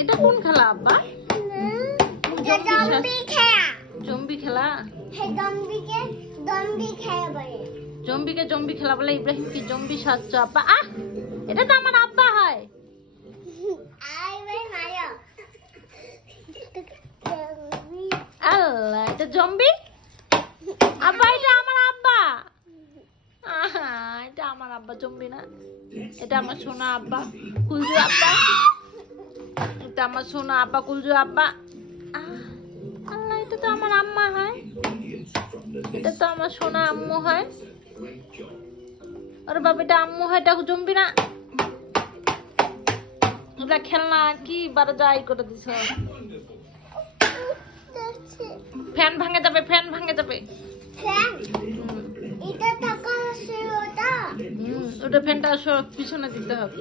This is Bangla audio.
এটা কোন খেলা আব্বা? জম্বি খেলা। জম্বিকে জম্বি খেলা বলে। ইব্রাহিম কি জম্বি সাজছ আব্বা? এটা তো আমার আব্বা হয়। আল্লাহ, এটা জম্বি আব্বা? এটা আমার আব্বা। এটা আমার আব্বা, জম্বি না। এটা আমার সোনা আব্বা, কুলজু আব্বা। এটা আমার সোনা আব্বা, কুলজু আব্বা। আল্লাহ, এটা তো আমার আম্মা হয়। এটা তো আমার সোনা আম্মু হয়। আরে বাবা, এটা আম্মু হয়, এটা জম্বি না। এটা খেলনা কি বারে যাই করে দিছ। ফ্যান ভাঙে যাবে, ফ্যান ভাঙে যাবে। ওটা ফ্যানটা পিছনে দিতে হবে।